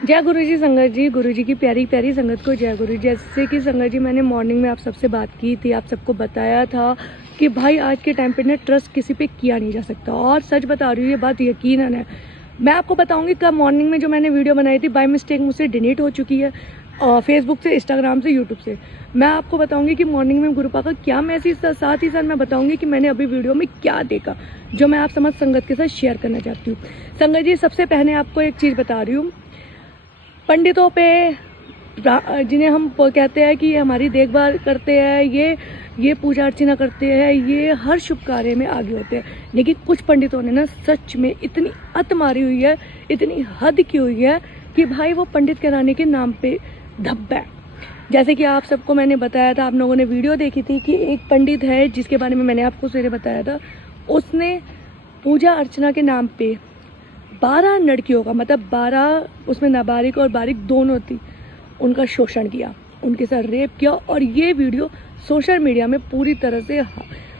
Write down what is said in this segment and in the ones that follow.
जय गुरु जी संगत जी, गुरु जी की प्यारी प्यारी संगत को जय गुरु। जैसे कि संगत जी मैंने मॉर्निंग में आप सबसे बात की थी, आप सबको बताया था कि भाई आज के टाइम पे ना ट्रस्ट किसी पे किया नहीं जा सकता, और सच बता रही हूँ ये बात यकीनन है। मैं आपको बताऊंगी कब मॉर्निंग में जो मैंने वीडियो बनाई थी बाय मिस्टेक मुझसे डिलीट हो चुकी है, फेसबुक से, इंस्टाग्राम से, यूट्यूब से। मैं आपको बताऊंगी कि मॉर्निंग में गुरुपा का क्या मैसेज था, साथ ही साथ मैं बताऊंगी कि मैंने अभी वीडियो में क्या देखा जो मैं आप समझ संगत के साथ शेयर करना चाहती हूँ। संगत जी सबसे पहले आपको एक चीज़ बता रही हूँ, पंडितों पे जिन्हें हम कहते हैं कि हमारी देखभाल करते हैं, ये पूजा अर्चना करते हैं, ये हर शुभ कार्य में आगे होते हैं, लेकिन कुछ पंडितों ने ना सच में इतनी अत मारी हुई है, इतनी हद की हुई है कि भाई वो पंडित कहलाने के नाम पे धब्बा है। जैसे कि आप सबको मैंने बताया था, आप लोगों ने वीडियो देखी थी कि एक पंडित है जिसके बारे में मैंने आपको सवेरे बताया था, उसने पूजा अर्चना के नाम पे 12 लड़कियों का, मतलब 12 उसमें नाबालिग और बालिग दोनों थी, उनका शोषण किया, उनके साथ रेप किया, और ये वीडियो सोशल मीडिया में पूरी तरह से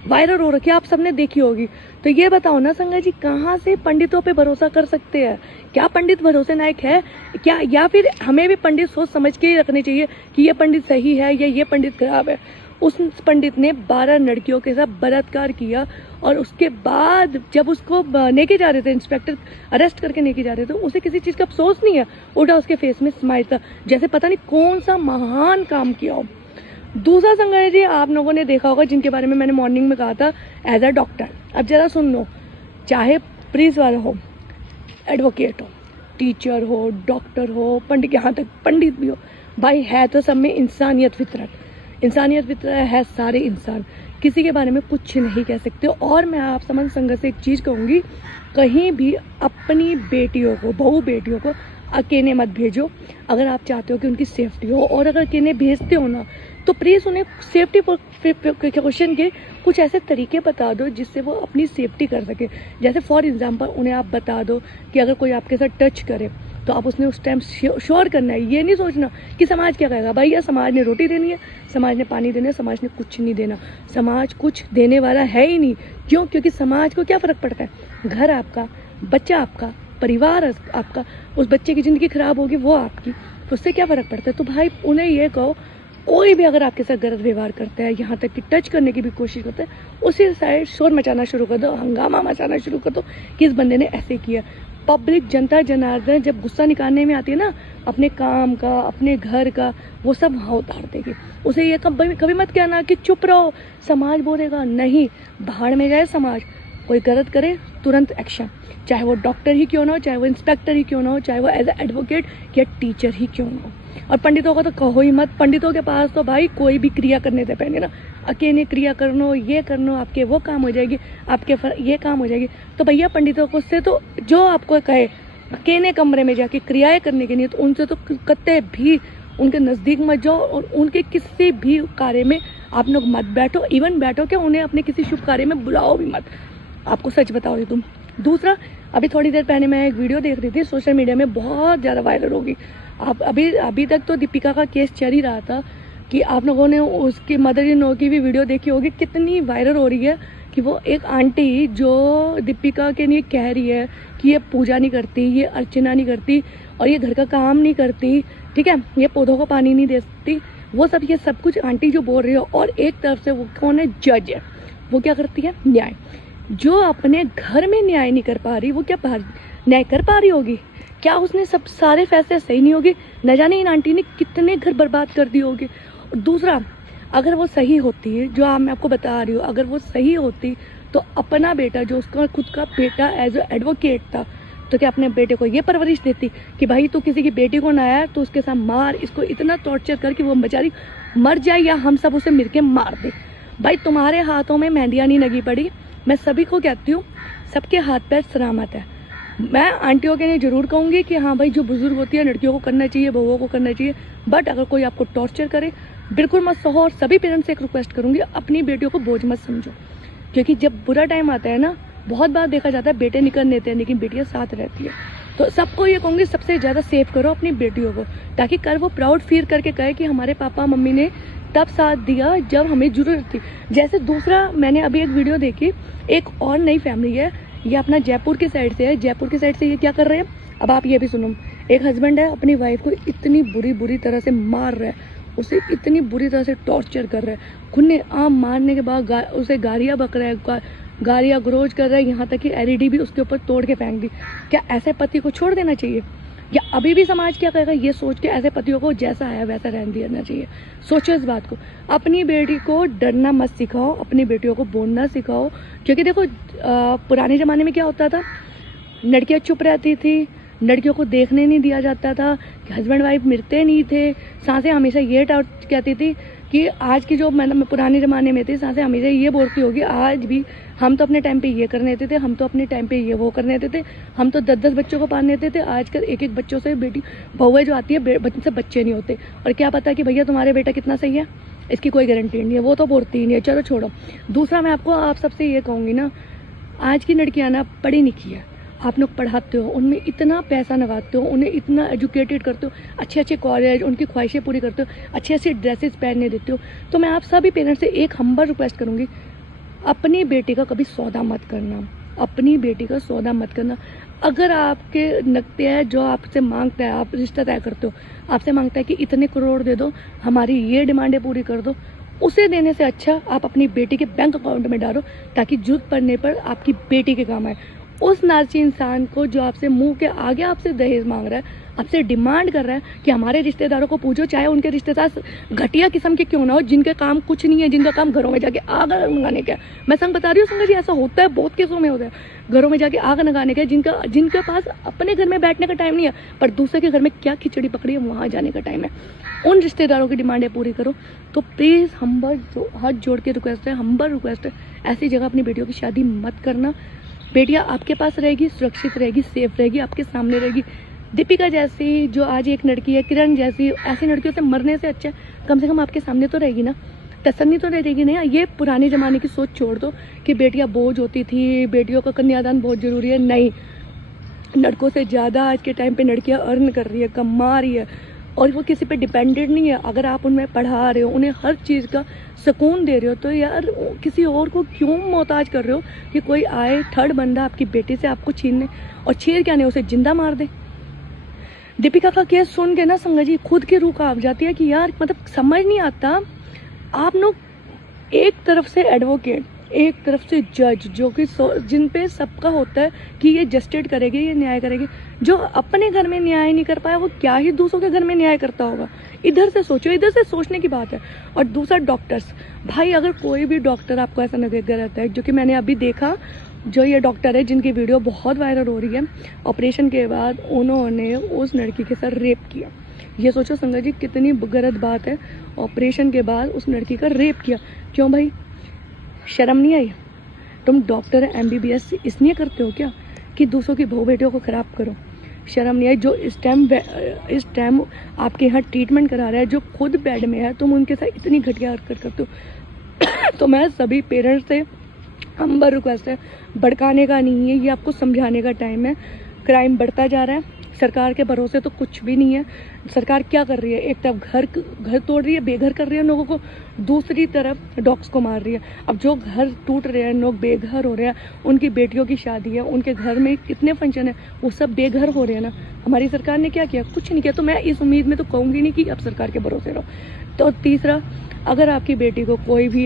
वायरल हो रखी है, आप सबने देखी होगी। तो ये बताओ ना संगत जी, कहाँ से पंडितों पे भरोसा कर सकते हैं? क्या पंडित भरोसे लायक है क्या? या फिर हमें भी पंडित सोच समझ के ही रखने चाहिए कि ये पंडित सही है या ये पंडित खराब है? उस पंडित ने 12 लड़कियों के साथ बलात्कार किया, और उसके बाद जब उसको लेके जा रहे थे, इंस्पेक्टर अरेस्ट करके लेके जा रहे थे, उसे किसी चीज़ का अफसोस नहीं है, उल्टा उसके फेस में स्माइल था, जैसे पता नहीं कौन सा महान काम किया हो। दूसरा संगत जी, आप लोगों ने देखा होगा जिनके बारे में मैंने मॉर्निंग में कहा था, एज अ डॉक्टर। अब जरा सुन लो, चाहे पुलिस वाला हो, एडवोकेट हो, टीचर हो, डॉक्टर हो, पंडित, यहाँ तक पंडित भी हो, भाई है तो सब में इंसानियत फितरत है, सारे इंसान, किसी के बारे में कुछ नहीं कह सकते। और मैं आप समझ संगत से एक चीज़ कहूँगी, कहीं भी अपनी बेटियों को, बहू बेटियों को अकेले मत भेजो अगर आप चाहते हो कि उनकी सेफ्टी हो, और अगर अकेले भेजते हो ना तो प्लीज़ उन्हें सेफ्टी प्रिकॉशन के कुछ ऐसे तरीके बता दो जिससे वो अपनी सेफ्टी कर सके। जैसे फॉर एग्जांपल उन्हें आप बता दो कि अगर कोई आपके साथ टच करे तो आप उसने उस टाइम श्योर करना है, ये नहीं सोचना कि समाज क्या कहेगा। भाई या समाज ने रोटी देनी है, समाज ने पानी देना है, समाज ने कुछ नहीं देना, समाज कुछ देने वाला है ही नहीं। क्यों? क्योंकि समाज को क्या फ़र्क पड़ता है, घर आपका, बच्चा आपका, परिवार आपका, उस बच्चे की ज़िंदगी खराब होगी वो आपकी, तो उससे क्या फ़र्क पड़ता है। तो भाई उन्हें ये कहो, कोई भी अगर आपके साथ गलत व्यवहार करता है, यहाँ तक कि टच करने की भी कोशिश करता है, उसी साइड शोर मचाना शुरू कर दो, हंगामा मचाना शुरू कर दो कि इस बंदे ने ऐसे किया। पब्लिक, जनता जनार्दन जब गुस्सा निकालने में आती है ना, अपने काम का, अपने घर का, वो सब वहाँ उतार देगी। उसे ये कभी मत कहना कि चुप रहो, समाज बोलेगा, नहीं, भाड़ में जाए समाज। कोई गलत करे तुरंत एक्शन, चाहे वो डॉक्टर ही क्यों ना हो, चाहे वो इंस्पेक्टर ही क्यों ना हो, चाहे वो एज ए एडवोकेट या टीचर ही क्यों ना हो। और पंडितों का तो कहो ही मत, पंडितों के पास तो भाई कोई भी क्रिया करने से पहले ना अकेले क्रिया करनो, ये करनो, आपके वो काम हो जाएगी, आपके ये काम हो जाएगी। तो भैया पंडितों को से तो जो आपको कहे अकेले कमरे में जाके क्रियाएं करने के लिए, तो उनसे तो कतई भी उनके नज़दीक मत जाओ, और उनके किसी भी कार्य में आप लोग मत बैठो। इवन बैठो क्या, उन्हें अपने किसी शुभ कार्य में बुलाओ भी मत। आपको सच बताओ तुम। दूसरा, अभी थोड़ी देर पहले मैं एक वीडियो देख रही थी, सोशल मीडिया में बहुत ज़्यादा वायरल होगी। आप अभी तक तो दीपिका का केस चल ही रहा था, कि आप लोगों ने उसकी मदर इन लॉ की भी वीडियो देखी होगी, कितनी वायरल हो रही है कि वो एक आंटी जो दीपिका के लिए कह रही है कि ये पूजा नहीं करती, ये अर्चना नहीं करती, और ये घर का काम नहीं करती, ठीक है, ये पौधों को पानी नहीं देती, वो सब, ये सब कुछ आंटी जो बोल रही है। और एक तरफ से वो कौन है, जज है, वो क्या करती है, न्याय। जो अपने घर में न्याय नहीं कर पा रही, वो क्या बाहर न्याय कर पा रही होगी? क्या उसने सब सारे फैसले सही नहीं होगी? न जाने इन आंटी ने कितने घर बर्बाद कर दिए होंगे। दूसरा, अगर वो सही होती है, जो मैं आपको बता रही हूँ, अगर वो सही होती तो अपना बेटा, जो उसका खुद का बेटा एज ए एडवोकेट था, तो क्या अपने बेटे को ये परवरिश देती कि भाई तू किसी की बेटी को ना आया तो उसके साथ मार, इसको इतना टॉर्चर कर कि वो बेचारी मर जाए, या हम सब उसे मिल के मार दे। भाई तुम्हारे हाथों में मेहंदियाँ नहीं लगी पड़ी। मैं सभी को कहती हूँ, सबके हाथ पैर सलामत है। मैं आंटियों के लिए ज़रूर कहूँगी कि हाँ भाई, जो बुजुर्ग होती है लड़कियों को करना चाहिए, बहुओं को करना चाहिए, बट अगर कोई आपको टॉर्चर करे बिल्कुल मत सहो। और सभी पेरेंट्स से एक रिक्वेस्ट करूँगी, अपनी बेटियों को बोझ मत समझो, क्योंकि जब बुरा टाइम आता है ना, बहुत बार देखा जाता है बेटे निकल लेते हैं लेकिन बेटियाँ साथ रहती है। तो सबको ये कहूँगी, सबसे ज़्यादा सेव करो अपनी बेटियों को, ताकि कल वो प्राउड फील करके कहे कि हमारे पापा मम्मी ने तब साथ दिया जब हमें ज़रूरत थी। जैसे दूसरा, मैंने अभी एक वीडियो देखी, एक और नई फैमिली है, ये अपना जयपुर के साइड से है। जयपुर के साइड से ये क्या कर रहे हैं, अब आप ये भी सुनो। एक हस्बैंड है अपनी वाइफ को इतनी बुरी तरह से मार रहा है, उसे इतनी बुरी तरह से टॉर्चर कर रहा है, खुद ने आम मारने के बाद उसे गालियाँ बक रहा है, गालियाँ गलौज कर रहा है, यहाँ तक कि एलईडी भी उसके ऊपर तोड़ के फेंक दी। क्या ऐसे पति को छोड़ देना चाहिए? या अभी भी समाज क्या कहेगा ये सोच के ऐसे पतियों को जैसा है वैसा रहने देना चाहिए? सोचो इस बात को। अपनी बेटी को डरना मत सिखाओ, अपनी बेटियों को बोलना सिखाओ। क्योंकि देखो पुराने ज़माने में क्या होता था, लड़कियां चुप रहती थी, लड़कियों को देखने नहीं दिया जाता था, हस्बैंड वाइफ मिलते नहीं थे। सासें हमेशा ये डाउट कहती थी कि आज की जो मैं पुराने ज़माने में थी, सासें हमेशा ये बोलती होगी आज भी, हम तो अपने टाइम पे ये करने देते थे, हम तो अपने टाइम पे ये वो करने देते थे, हम तो 10-10 बच्चों को पालने देते थे। आजकल एक बच्चों से बेटी बहुएं जो आती है से बच्चे नहीं होते। और क्या पता कि भैया तुम्हारे बेटा कितना सही है, इसकी कोई गारंटी नहीं है, वो तो बोलती ही नहीं है। चलो छोड़ो। दूसरा मैं आप सबसे ये कहूँगी ना, आज की लड़कियाँ ना पढ़ी लिखी है, आप लोग पढ़ाते हो, उनमें इतना पैसा लगाते हो, उन्हें इतना एजुकेटेड करते हो, अच्छे कॉलेज, उनकी ख्वाहिशें पूरी करते हो, अच्छे ड्रेसेस पहनने देते हो। तो मैं आप सभी पेरेंट्स से एक हम्बल रिक्वेस्ट करूँगी, अपनी बेटी का कभी सौदा मत करना, अपनी बेटी का सौदा मत करना। अगर आपके लगते हैं जो आपसे मांगता है, आप रिश्ता तय करते हो, आपसे मांगता है कि इतने करोड़ दे दो, हमारी ये डिमांडें पूरी कर दो, उसे देने से अच्छा आप अपनी बेटी के बैंक अकाउंट में डालो, ताकि जरूरत पड़ने पर आपकी बेटी के काम आए। उस नाची इंसान को जो आपसे मुंह के आगे आपसे दहेज मांग रहा है, आपसे डिमांड कर रहा है कि हमारे रिश्तेदारों को पूछो, चाहे उनके रिश्तेदार घटिया किस्म के क्यों ना हो, जिनके काम कुछ नहीं है, जिनका काम घरों में जाके आग लगाने का है। मैं संग बता रही हूँ संग जी, ऐसा होता है, बहुत केसों में होता है, घरों में जाके आग लगाने का, जिनके पास अपने घर में बैठने का टाइम नहीं है, पर दूसरे के घर में क्या खिचड़ी पकड़ी है वहाँ जाने का टाइम है। उन रिश्तेदारों की डिमांडें पूरी करो। तो प्लीज़ हाथ जोड़ के रिक्वेस्ट है, हम्बल रिक्वेस्ट है, ऐसी जगह अपनी बेटियों की शादी मत करना। बेटियां आपके पास रहेगी, सुरक्षित रहेगी, सेफ रहेगी, आपके सामने रहेगी। दीपिका जैसी जो आज एक लड़की है, किरण जैसी, ऐसी लड़कियों से मरने से अच्छा कम से कम आपके सामने तो रहेगी ना, तसल्ली तो रहेगी ना। ये पुराने ज़माने की सोच छोड़ दो कि बेटियां बोझ होती थी, बेटियों का कन्यादान बहुत ज़रूरी है। नहीं, लड़कों से ज़्यादा आज के टाइम पे लड़कियां अर्न कर रही है, कमा रही है, और वो किसी पे डिपेंडेंट नहीं है। अगर आप उनमें पढ़ा रहे हो, उन्हें हर चीज़ का सुकून दे रहे हो, तो यार किसी और को क्यों मोहताज कर रहे हो कि कोई आए थर्ड बंदा आपकी बेटी से आपको छीनने, और छीन क्या नहीं उसे जिंदा मार दे। दीपिका का केस सुन के ना संगा जी खुद की रूह कांप जाती है कि यार मतलब समझ नहीं आता, आप लोग एक तरफ से एडवोकेट, एक तरफ से जज, जो कि जिन पे सबका होता है कि ये जस्टिस करेगी, ये न्याय करेगी, जो अपने घर में न्याय नहीं कर पाया वो क्या ही दूसरों के घर में न्याय करता होगा। इधर से सोचो, इधर से सोचने की बात है। और दूसरा डॉक्टर्स, भाई अगर कोई भी डॉक्टर आपको ऐसा लगा रहता है, जो कि मैंने अभी देखा, जो ये डॉक्टर है जिनकी वीडियो बहुत वायरल हो रही है, ऑपरेशन के बाद उन्होंने उस लड़की के साथ रेप किया। ये सोचो संगत जी कितनी गलत बात है, ऑपरेशन के बाद उस लड़की का रेप किया। क्यों भाई, शर्म नहीं आई? तुम डॉक्टर MBBS इसलिए करते हो क्या कि दूसरों की बहू बेटियों को ख़राब करो? शर्म नहीं आई? जो इस टाइम आपके यहाँ ट्रीटमेंट करा रहा है, जो खुद बेड में है, तुम उनके साथ इतनी घटिया हरकत करते हो। तो मैं सभी पेरेंट्स से हम्बल रिक्वेस्ट है, भड़काने का नहीं है, ये आपको समझाने का टाइम है। क्राइम बढ़ता जा रहा है, सरकार के भरोसे तो कुछ भी नहीं है। सरकार क्या कर रही है, एक तरफ घर तोड़ रही है, बेघर कर रही है लोगों को, दूसरी तरफ डॉग्स को मार रही है। अब जो घर टूट रहे हैं, लोग बेघर हो रहे हैं, उनकी बेटियों की शादी है, उनके घर में कितने फंक्शन है, वो सब बेघर हो रहे हैं ना। हमारी सरकार ने क्या किया? कुछ नहीं किया। तो मैं इस उम्मीद में तो कहूँगी नहीं कि अब सरकार के भरोसे रहो। तो तीसरा, अगर आपकी बेटी को कोई भी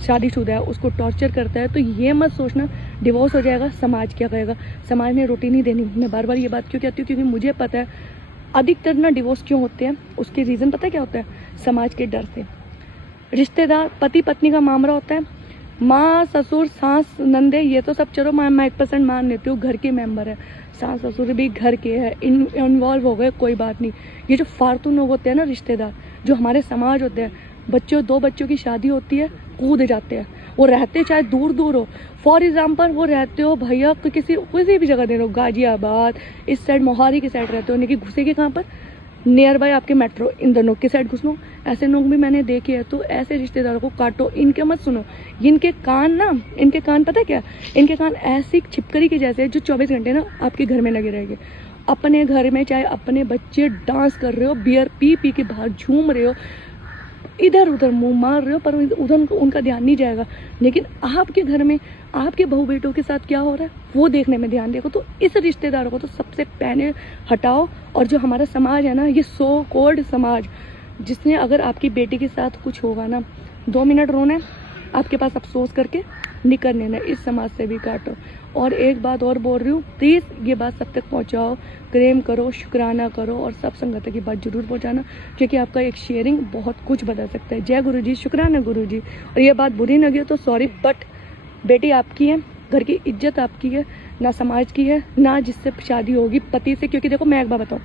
शादीशुदा है उसको टॉर्चर करता है, तो ये मत सोचना डिवोर्स हो जाएगा, समाज क्या कहेगा। समाज ने रोटी नहीं देनी। मैं बार बार ये बात क्यों कहती हूँ, क्योंकि मुझे पता है अधिकतर ना डिवोर्स क्यों होते हैं, उसके रीज़न पता है क्या होता है? समाज के डर से। रिश्तेदार, पति पत्नी का मामला होता है, माँ ससुर सास नंदे, ये तो सब चलो मैं 1% मान लेती हूँ, घर के मेंबर है, सास ससुर भी घर के हैं, इन्वॉल्व हो गए, कोई बात नहीं। ये जो फालतू लोग होते हैं ना रिश्तेदार, जो हमारे समाज होते हैं, दो बच्चों की शादी होती है, कूद जाते हैं। वो रहते चाहे दूर दूर हो, फॉर एग्जाम्पल वो रहते हो भैया किसी भी जगह दे रहे हो, गाजियाबाद इस साइड, मोहाली की साइड रहते हो, लेकिन घुसेगी कहाँ पर? नियर बाय आपके मेट्रो, इन दोनों की साइड घुसनो। ऐसे लोग भी मैंने देखे हैं। तो ऐसे रिश्तेदारों को काटो, इनके मत सुनो। इनके कान पता है क्या, इनके कान ऐसी छिपकली के जैसे जो 24 घंटे ना आपके घर में लगे रहेंगे। अपने घर में चाहे अपने बच्चे डांस कर रहे हो, बियर पी के बाहर झूम रहे हो, इधर उधर मुंह मार रहे हो, पर उधर उनका ध्यान नहीं जाएगा। लेकिन आपके घर में आपके बहू बेटों के साथ क्या हो रहा है वो देखने में ध्यान देखो। तो इस रिश्तेदारों को तो सबसे पहले हटाओ। और जो हमारा समाज है ना, ये सो कॉल्ड समाज, जिसने अगर आपकी बेटी के साथ कुछ होगा ना, 2 मिनट रोना है, आपके पास अफसोस करके निकल लेना, इस समाज से भी काटो। और एक बात और बोल रही हूँ, प्लीज़ ये बात सब तक पहुँचाओ, प्रेम करो, शुक्राना करो, और सब संगत की बात जरूर पहुँचाना, क्योंकि आपका एक शेयरिंग बहुत कुछ बदल सकता है। जय गुरु जी, शुक्राना गुरु जी। और ये बात बुरी लगी तो सॉरी, बट बेटी आपकी है, घर की इज्जत आपकी है, ना समाज की है, ना जिससे शादी होगी पति से। क्योंकि देखो मैं एक बात बताऊँ,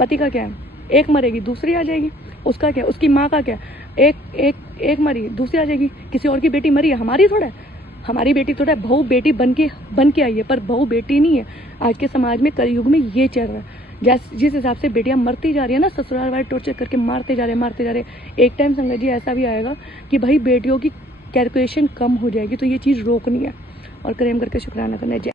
पति का क्या है, एक मरेगी दूसरी आ जाएगी, उसका क्या, उसकी माँ का क्या, एक मरी दूसरी आ जाएगी, किसी और की बेटी मरी है, हमारी थोड़ा है, हमारी बेटी थोड़ा है। बहू बेटी बन के आई है, पर बहू बेटी नहीं है। आज के समाज में कलयुग में ये चल रहा है। जिस हिसाब से बेटियां मरती जा रही है ना, ससुराल वाले टॉर्चर करके मारते जा रहे, एक टाइम संगत जी ऐसा भी आएगा कि भाई बेटियों की कैलकुलेशन कम हो जाएगी। तो ये चीज़ रोकनी है और प्रेम करके शुक्राना करना है।